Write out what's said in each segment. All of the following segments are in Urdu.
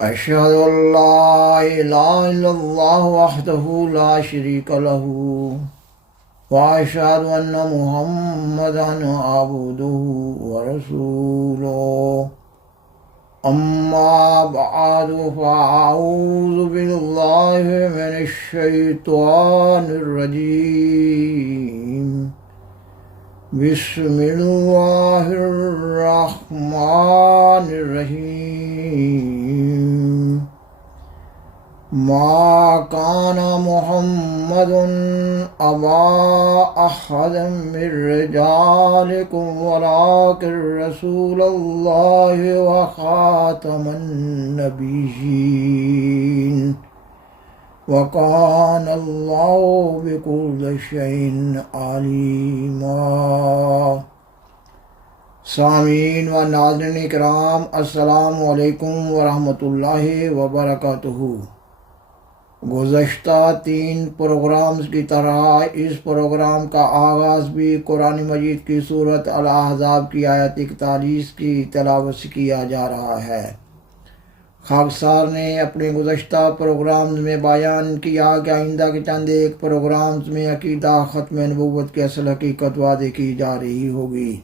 أشهد أن لا إله إلا الله وحده لا شريك له وأشهد أن محمدا عبده ورسوله أما بعد فأعوذ بالله من الشيطان الرجيم بسم الله الرحمن الرحيم ما كان محمد أبا أحد من رجالكم ولكن رسول الله وخاتم النبيين وكان الله بكل شيء عليما۔ سامعین و ناظرین کرام، السلام علیکم ورحمۃ اللہ وبرکاتہ۔ گزشتہ 3 پروگرامز کی طرح اس پروگرام کا آغاز بھی قرآن مجید کی سورۃ الاحزاب کی آیت 41 کی تلاوت سے کیا جا رہا ہے۔ خاکسار نے اپنے گزشتہ پروگرامز میں بیان کیا کہ آئندہ کے چند ایک پروگرامز میں عقیدہ ختم نبوت کی اصل حقیقت واضح کی جا رہی ہوگی،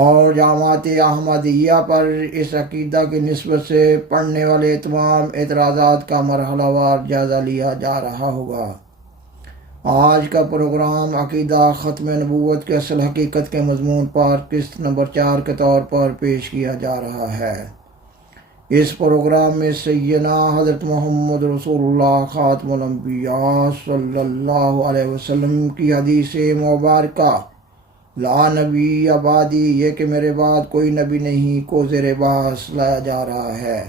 اور جماعت احمدیہ پر اس عقیدہ کی نسبت سے پڑھنے والے تمام اعتراضات کا مرحلہ وار جائزہ لیا جا رہا ہوگا۔ آج کا پروگرام عقیدہ ختم نبوت کے اصل حقیقت کے مضمون پر قسط نمبر 4 کے طور پر پیش کیا جا رہا ہے۔ اس پروگرام میں سیدنا حضرت محمد رسول اللہ خاتم الانبیاء صلی اللہ علیہ وسلم کی حدیث مبارکہ لا نبی بعدی، یہ کہ میرے بعد کوئی نبی نہیں، کو زیر بحث لایا جا رہا ہے۔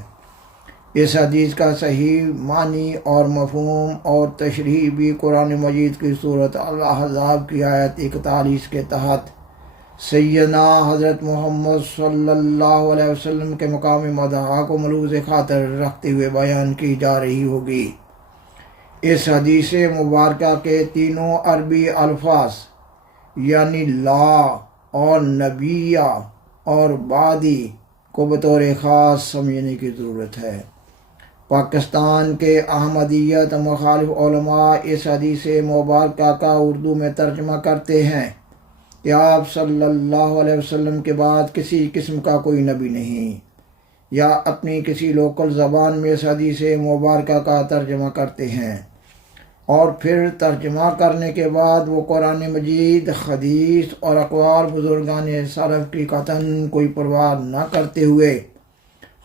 اس حدیث کا صحیح معنی اور مفہوم اور تشریح بھی قرآن مجید کی سورۃ الاحزاب کی آیت 41 کے تحت سیدنا حضرت محمد صلی اللہ علیہ وسلم کے مقام مدح کو ملحوظ خاطر رکھتے ہوئے بیان کی جا رہی ہوگی۔ اس حدیث مبارکہ کے تینوں عربی الفاظ یعنی لا اور نبیہ اور بعدی کو بطور خاص سمجھنے کی ضرورت ہے۔ پاکستان کے احمدیت مخالف علماء اس حدیث مبارکہ کا اردو میں ترجمہ کرتے ہیں کہ آپ صلی اللہ علیہ وسلم کے بعد کسی قسم کا کوئی نبی نہیں، یا اپنی کسی لوکل زبان میں اس حدیث مبارکہ کا ترجمہ کرتے ہیں، اور پھر ترجمہ کرنے کے بعد وہ قرآن مجید، حدیث اور اقوال بزرگان سلف کی قطعاً کوئی پرواہ نہ کرتے ہوئے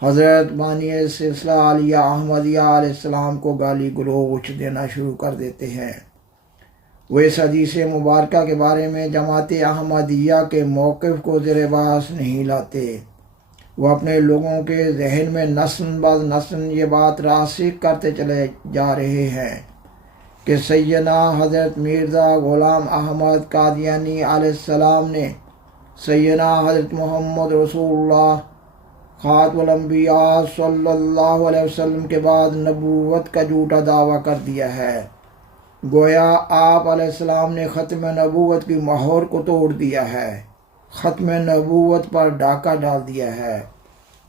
حضرت بانی سلسلہ عالیہ احمدیہ علیہ السلام کو گالی گلوچ دینا شروع کر دیتے ہیں۔ وہ اس حدیث مبارکہ کے بارے میں جماعت احمدیہ کے موقف کو زیر بحث نہیں لاتے۔ وہ اپنے لوگوں کے ذہن میں نسل بعد نسل یہ بات راسخ کرتے چلے جا رہے ہیں کہ سیدنا حضرت مرزا غلام احمد قادیانی علیہ السلام نے سیدنا حضرت محمد رسول اللہ خاتم الانبیاء صلی اللہ علیہ وسلم کے بعد نبوت کا جھوٹا دعویٰ کر دیا ہے۔ گویا آپ علیہ السلام نے ختم نبوت کی مہر کو توڑ دیا ہے، ختم نبوت پر ڈاکہ ڈال دیا ہے،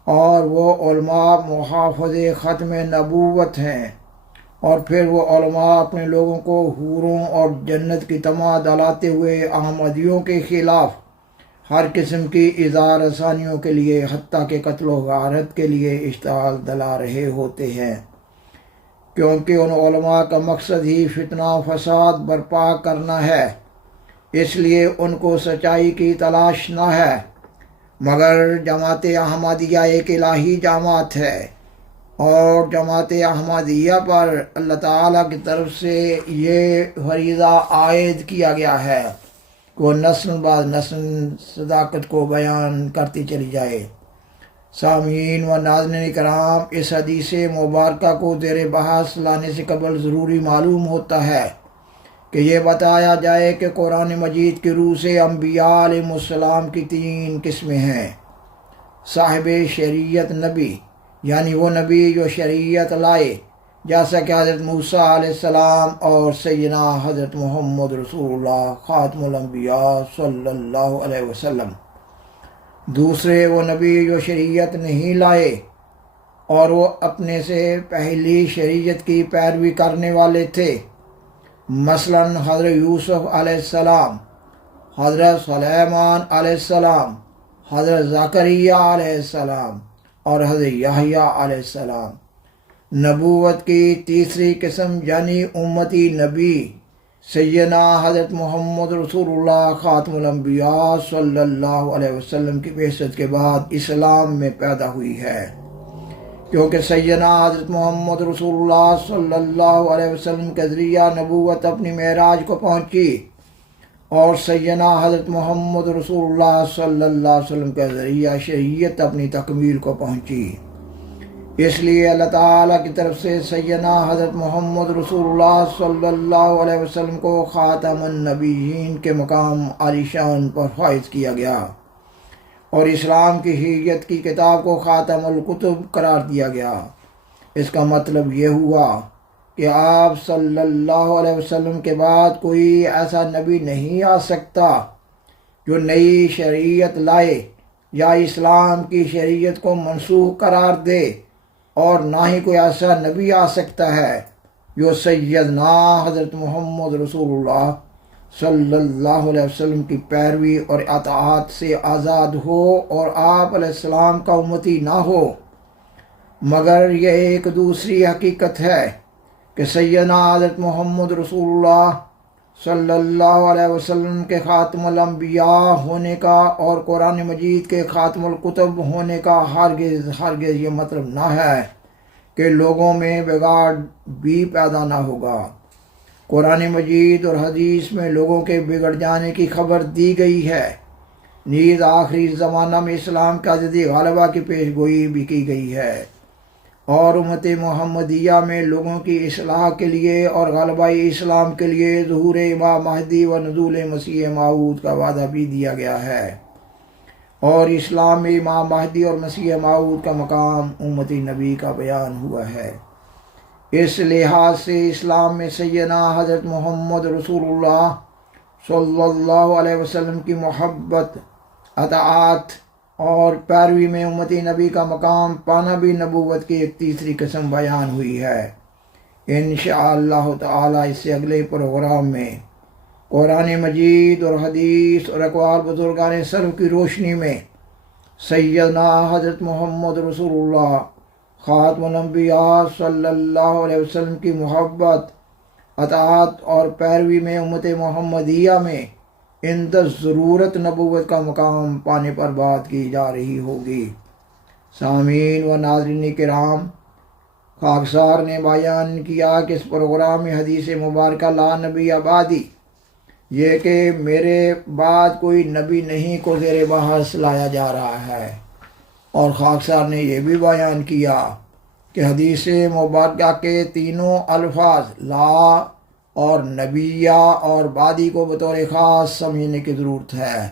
اور وہ علماء محافظ ختم نبوت ہیں، اور پھر وہ علماء اپنے لوگوں کو حوروں اور جنت کی طمع دلاتے ہوئے احمدیوں کے خلاف ہر قسم کی ایذا رسانیوں کے لیے، حتیٰ کہ قتل و غارت کے لیے اشتعال دلا رہے ہوتے ہیں، کیونکہ ان علماء کا مقصد ہی فتنہ و فساد برپا کرنا ہے۔ اس لیے ان کو سچائی کی تلاش نہ ہے، مگر جماعت احمدیہ ایک الہی جماعت ہے، اور جماعت احمدیہ پر اللہ تعالیٰ کی طرف سے یہ فریضہ عائد کیا گیا ہے کہ وہ نسل بعد نسل صداقت کو بیان کرتی چلی جائے۔ سامعین و ناظرین کرام، اس حدیث مبارکہ کو زیر بحث لانے سے قبل ضروری معلوم ہوتا ہے کہ یہ بتایا جائے کہ قرآن مجید کی روح سے انبیاء علیہ السلام کی 3 قسمیں ہیں۔ صاحب شریعت نبی، یعنی وہ نبی جو شریعت لائے، جیسا کہ حضرت موسیٰ علیہ السلام اور سیدنا حضرت محمد رسول اللہ خاتم الانبیاء صلی اللہ علیہ وسلم۔ دوسرے وہ نبی جو شریعت نہیں لائے، اور وہ اپنے سے پہلی شریعت کی پیروی کرنے والے تھے، مثلاً حضرت یوسف علیہ السلام، حضرت سلیمان علیہ السلام، حضرت زکریا علیہ السلام اور حضرت یحییٰ علیہ السلام۔ نبوت کی تیسری قسم یعنی امتی نبی سیدنا حضرت محمد رسول اللہ خاتم الانبیاء صلی اللہ علیہ وسلم کی بعثت کے بعد اسلام میں پیدا ہوئی ہے، کیونکہ سیدنا حضرت محمد رسول اللہ صلی اللہ علیہ وسلم کے ذریعہ نبوت اپنی معراج کو پہنچی، اور سیدنا حضرت محمد رسول اللہ صلی اللہ علیہ وسلم کے ذریعہ شریعت اپنی تکمیل کو پہنچی۔ اس لیے اللہ تعالیٰ کی طرف سے سیدنا حضرت محمد رسول اللہ صلی اللہ علیہ وسلم کو خاتم النبیین کے مقام عالی شان پر فائز کیا گیا، اور اسلام کی شریعت کی کتاب کو خاتم الکتب قرار دیا گیا۔ اس کا مطلب یہ ہوا کہ آپ صلی اللہ علیہ وسلم کے بعد کوئی ایسا نبی نہیں آ سکتا جو نئی شریعت لائے یا اسلام کی شریعت کو منسوخ قرار دے، اور نہ ہی کوئی ایسا نبی آ سکتا ہے جو سیدنا حضرت محمد رسول اللہ صلی اللہ علیہ وسلم کی پیروی اور اطاعت سے آزاد ہو اور آپ علیہ السلام کا امتی نہ ہو۔ مگر یہ ایک دوسری حقیقت ہے کہ سیدنا حضرت محمد رسول اللہ صلی اللہ علیہ وسلم کے خاتم الانبیاء ہونے کا اور قرآن مجید کے خاتم الکتب ہونے کا ہرگز یہ مطلب نہ ہے کہ لوگوں میں بگاڑ بھی پیدا نہ ہوگا۔ قرآن مجید اور حدیث میں لوگوں کے بگڑ جانے کی خبر دی گئی ہے، نیز آخری زمانہ میں اسلام کا جدی غلبہ کی پیش گوئی بھی کی گئی ہے، اور امت محمدیہ میں لوگوں کی اصلاح کے لیے اور غلبہ اسلام کے لیے ظہور امام مہدی و نزول مسیح موعود کا وعدہ بھی دیا گیا ہے، اور اسلام میں امام مہدی اور مسیح موعود کا مقام امتی نبی کا بیان ہوا ہے۔ اس لحاظ سے اسلام میں سیدنا حضرت محمد رسول اللہ صلی اللہ علیہ وسلم کی محبت، اطاعت اور پیروی میں امتی نبی کا مقام پانا بھی نبوت کی ایک تیسری قسم بیان ہوئی ہے۔ انشاءاللہ تعالی اس سے اگلے پروگرام میں قرآن مجید اور حدیث اور اقوال بزرگان سلف کی روشنی میں سیدنا حضرت محمد رسول اللہ خاتم الانبیاء صلی اللہ علیہ وسلم کی محبت، اطاعت اور پیروی میں امت محمدیہ میں عند ضرورت نبوت کا مقام پانے پر بات کی جا رہی ہوگی۔ سامعین و ناظرین کرام، خاکسار نے بیان کیا کہ اس پروگرام میں حدیث مبارکہ لا نبی بعدی، یہ کہ میرے بعد کوئی نبی نہیں کو زیر بحث لایا جا رہا ہے، اور خاکسار نے یہ بھی بیان کیا کہ حدیث مبارکہ کے تینوں الفاظ لا اور نبیہ اور بعدی کو بطور خاص سمجھنے کی ضرورت ہے۔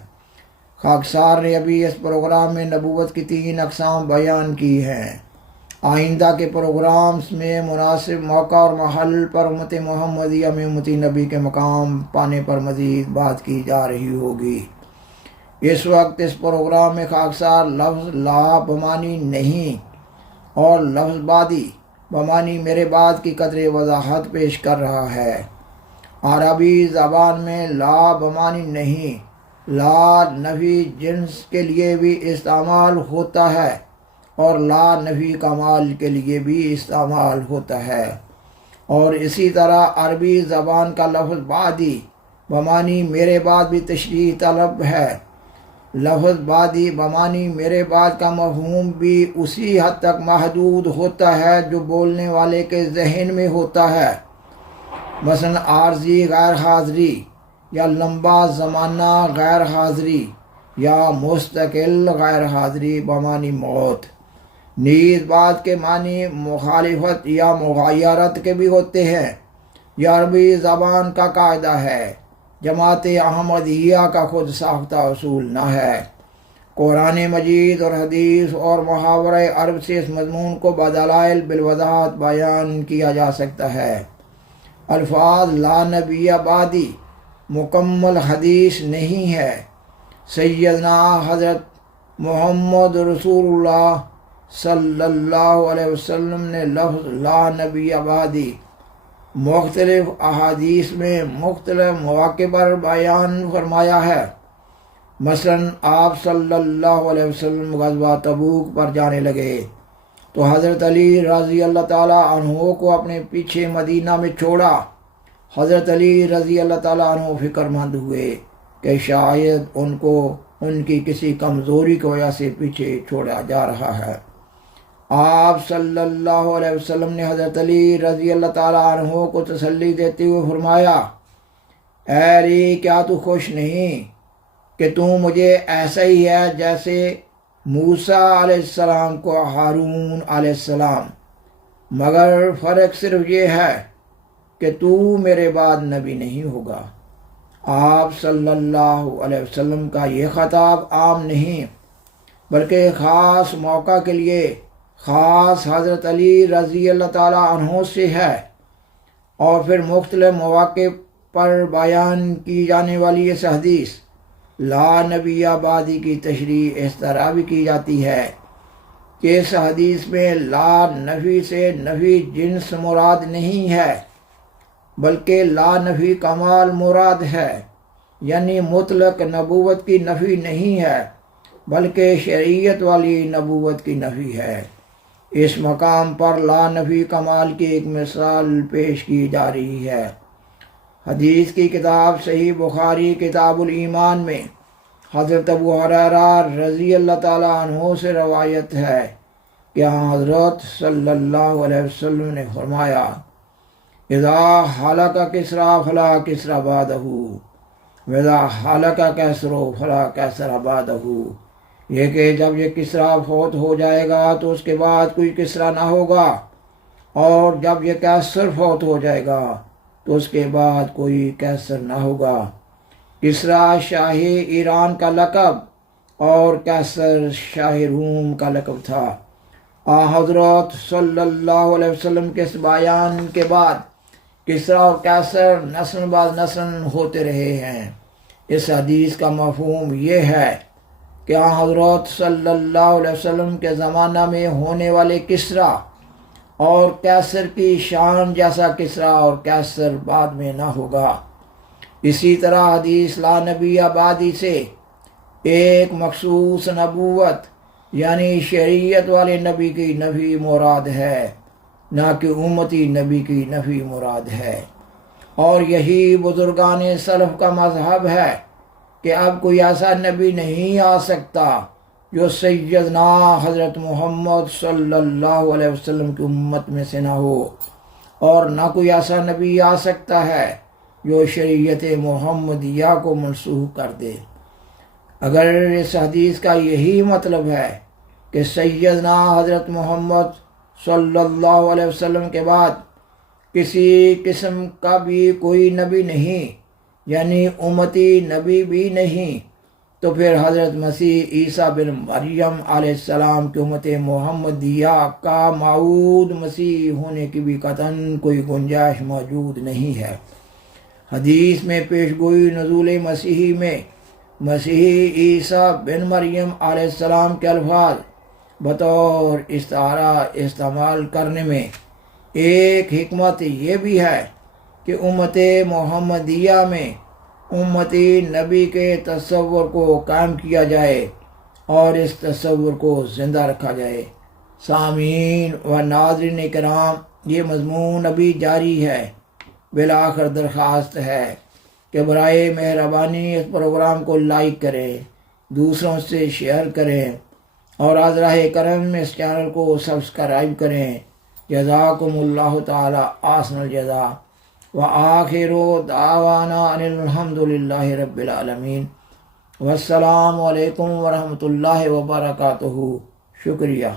خاکسار نے ابھی اس پروگرام میں نبوت کی 3 اقسام بیان کی ہیں۔ آئندہ کے پروگرامز میں مناسب موقع اور محل پر امت محمدیہ میں امتی نبی کے مقام پانے پر مزید بات کی جا رہی ہوگی۔ اس وقت اس پروگرام میں خاکسار لفظ لا بمانی نہیں اور لفظ بعدی بمانی میرے بعد کی قدر وضاحت پیش کر رہا ہے۔ عربی زبان میں لا بمانی نہیں، لا نفی جنس کے لیے بھی استعمال ہوتا ہے اور لا نفی کمال کے لیے بھی استعمال ہوتا ہے، اور اسی طرح عربی زبان کا لفظ بعدی بمانی میرے بعد بھی تشریح طلب ہے۔ لفظ بعدی بمانی میرے بعد کا مفہوم بھی اسی حد تک محدود ہوتا ہے جو بولنے والے کے ذہن میں ہوتا ہے، مثلا عارضی غیر حاضری یا لمبا زمانہ غیر حاضری یا مستقل غیر حاضری بمانی موت۔ نیز بعد کے معنی مخالفت یا مغایرت کے بھی ہوتے ہیں۔ یہ عربی زبان کا قاعدہ ہے، جماعت احمدیہ کا خود ساختہ اصول نہ ہے۔ قرآن مجید اور حدیث اور محاورہ عرب سے اس مضمون کو بدلائل بالوضاحت بیان کیا جا سکتا ہے۔ الفاظ لا نبی بعدی مکمل حدیث نہیں ہے۔ سیدنا حضرت محمد رسول اللہ صلی اللہ علیہ وسلم نے لفظ لا نبی بعدی مختلف احادیث میں مختلف مواقع پر بیان فرمایا ہے۔ مثلا آپ صلی اللہ علیہ وسلم غزوہ تبوک پر جانے لگے تو حضرت علی رضی اللہ تعالیٰ عنہ کو اپنے پیچھے مدینہ میں چھوڑا۔ حضرت علی رضی اللہ تعالیٰ عنہ فکر مند ہوئے کہ شاید ان کو ان کی کسی کمزوری کی وجہ سے پیچھے چھوڑا جا رہا ہے۔ آپ صلی اللہ علیہ وسلم نے حضرت علی رضی اللہ تعالیٰ عنہ کو تسلی دیتے ہوئے فرمایا، اے علی، کیا تو خوش نہیں کہ تو مجھے ایسا ہی ہے جیسے موسیٰ علیہ السلام کو ہارون علیہ السلام، مگر فرق صرف یہ ہے کہ تو میرے بعد نبی نہیں ہوگا۔ آپ صلی اللہ علیہ وسلم کا یہ خطاب عام نہیں بلکہ خاص موقع کے لیے خاص حضرت علی رضی اللہ تعالیٰ عنہ سے ہے، اور پھر مختلف مواقع پر بیان کی جانے والی اس حدیث لا نبی بعدی کی تشریح اس طرح بھی کی جاتی ہے کہ اس حدیث میں لا نفی سے نفی جنس مراد نہیں ہے بلکہ لا نفی کمال مراد ہے، یعنی مطلق نبوت کی نفی نہیں ہے بلکہ شریعت والی نبوت کی نفی ہے۔ اس مقام پر لا نفی کمال کی ایک مثال پیش کی جا رہی ہے۔ حدیث کی کتاب صحیح بخاری کتاب الایمان میں حضرت ابو ہریرہ رضی اللہ تعالیٰ عنہ سے روایت ہے کہ حضرت صلی اللہ علیہ وسلم نے فرمایا، اذا حلق کسریٰ فلا کسریٰ بعدہ واذا حلق کیسر فلا کیسر بعدہ، یہ کہ جب یہ کسریٰ فوت ہو جائے گا تو اس کے بعد کوئی کسریٰ نہ ہوگا، اور جب یہ کیسر فوت ہو جائے گا تو اس کے بعد کوئی کیسر نہ ہوگا۔ کسریٰ شاہ ایران کا لقب اور کیسر شاہ روم کا لقب تھا۔ حضرت صلی اللہ علیہ وسلم کے اس بیان کے بعد کسریٰ اور کیسر نسل بعد نسل ہوتے رہے ہیں۔ اس حدیث کا مفہوم یہ ہے کہ حضرت صلی اللہ علیہ وسلم کے زمانہ میں ہونے والے کسریٰ اور کیسر کی شان جیسا کسریٰ اور کیسر بعد میں نہ ہوگا۔ اسی طرح حدیث لا نبی بعدی سے ایک مخصوص نبوت یعنی شریعت والے نبی کی نفی مراد ہے، نہ کہ امتی نبی کی نفی مراد ہے، اور یہی بزرگان سلف کا مذہب ہے کہ اب کوئی ایسا نبی نہیں آ سکتا جو سیدنا حضرت محمد صلی اللہ علیہ وسلم کی امت میں سے نہ ہو، اور نہ کوئی ایسا نبی آ سکتا ہے جو شریعت محمدیہ کو منسوخ کر دے۔ اگر اس حدیث کا یہی مطلب ہے کہ سیدنا حضرت محمد صلی اللہ علیہ وسلم کے بعد کسی قسم کا بھی کوئی نبی نہیں، یعنی امتی نبی بھی نہیں، تو پھر حضرت مسیح عیسیٰ بن مریم علیہ السلام کی امت محمدیہ کا موعود مسیح ہونے کی بھی قطعاً کوئی گنجائش موجود نہیں ہے۔ حدیث میں پیش گوئی نزول مسیحی میں مسیحی عیسیٰ بن مریم علیہ السلام کے الفاظ بطور استعارہ استعمال کرنے میں ایک حکمت یہ بھی ہے کہ امت محمدیہ میں امتی نبی کے تصور کو قائم کیا جائے اور اس تصور کو زندہ رکھا جائے۔ سامعین و ناظرین کرام، یہ مضمون ابھی جاری ہے۔ بالآخر درخواست ہے کہ برائے مہربانی اس پروگرام کو لائک کریں، دوسروں سے شیئر کریں، اور از راہ کرم اس چینل کو سبسکرائب کریں۔ جزاکم اللہ تعالی احسن الجزاء، وآخر دعوانا ان الحمد للہ رب العالمین، والسلام علیکم ورحمۃ اللہ وبرکاتہ۔ شکریہ۔